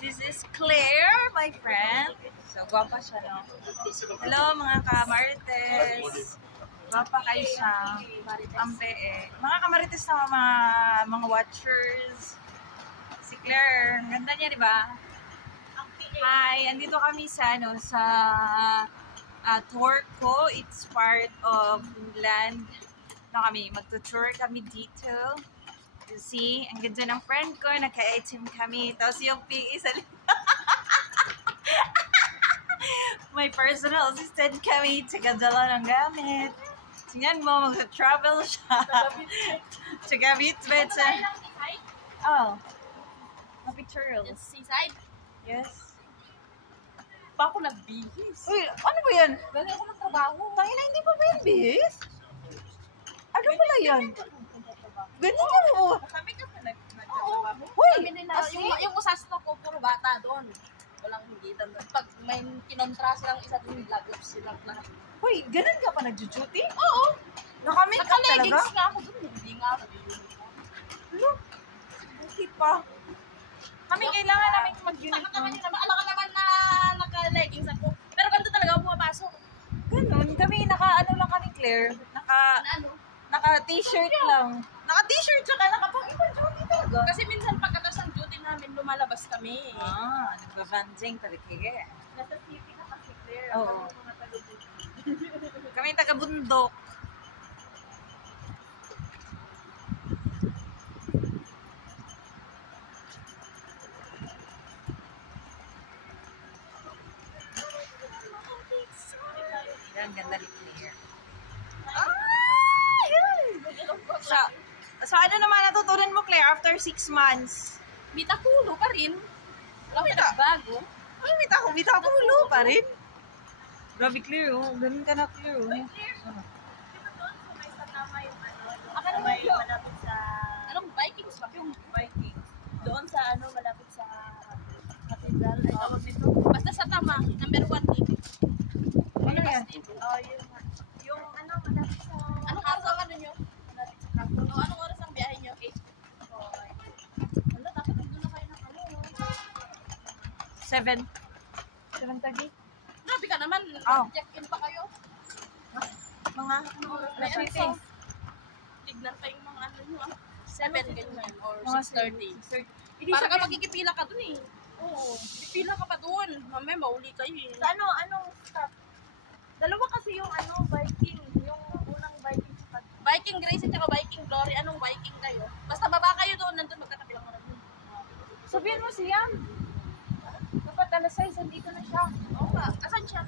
This is Claire, my friend. So, gwapa siya, no? Hello, mga kamarites. Gwapa kayo siya. Ampe, eh. Mga kamarites na mga watchers. Si Claire, ang ganda niya, di ba? Hi, andito kami sa, no, sa Turco. It's part of Finland. Na kami, magtutour kami dito. You see, ang ganda ng friend ko, naka-item kami. Tapos yung pig isa may personal assistant kami, taga-dala ng gamit. Tingnan mo, mag-travel siya. Taga-bit-bit sa... Oh. Ma-picture. Seaside? Yes. Pa ako nagbihis. Uy, ano ba yan? Gano'n ako nagtrabaho. Tangina, hindi pa ba yan bihis? Ano pala yan? Ganyan mo. Kami ka pa nagtrabaho. Uy, yung usasto ko, puro bata doon. Walang hindi doon. Pag may kinontra silang isa doon, lagap silang lahat. Uy, ganun ka pa nag-duty? Oo. Nakamit ka talaga? Naka-leggings nga ako doon. Hindi nga ako. Look. Buti pa. Kami kailangan namin mag-uniform. Alam ka naman na naka-leggings ako. Pero ganito talaga ako pumapasok. Ganun. Kami naka-ano lang kami, Claire. Naka-t-shirt lang. Naka-t-shirt tsaka nakapang-ibang duty talaga. Kasi minsan pagkatas ng duty namin, lumalabas kami. Nagbabanjing talaga. Nasa city na kasi, Claire. Oo. Kami taga-bundok. Yan, ganda ni Claire. So ano naman natutunan mo, Claire, after 6 months? Bitakulo pa rin. Wala ko nagbago. Ay, bitakulo pa rin. Grabe, Claire, oh. Ganun ka na, Claire, oh. Malapit sa... Anong Vikings ba? Yung Vikings. Doon sa malapit sa Cathedral. Ay, tawag nito. Basta sa tama, number 1 dito. Ano yan? Yung malapit sa... Anong oras ang nyo? Malapit sa Cathedral. Anong oras ang biyahe nyo? 8. Wala, dapat nandun na kayo ng 7. 7:30? Grabe ka naman. Check-in pa kayo. Mga May tignan pa yung mga nyo. 7 ganyan or 6:30. Para ka magkikipila ka dun eh. Oo. Pipila ka pa dun. Mamaya mauli kayo eh. Sa anong stop? Dalawa kasi yung Viking. Yung unang Viking sa Viking Grace at saka Viking Glory. Anong Viking kayo? Basta baba kayo doon. Nandun magkatabi lang mo. Sabihin mo siya. Dapat alas 6, andito na siya. Oo ba? Asan siya?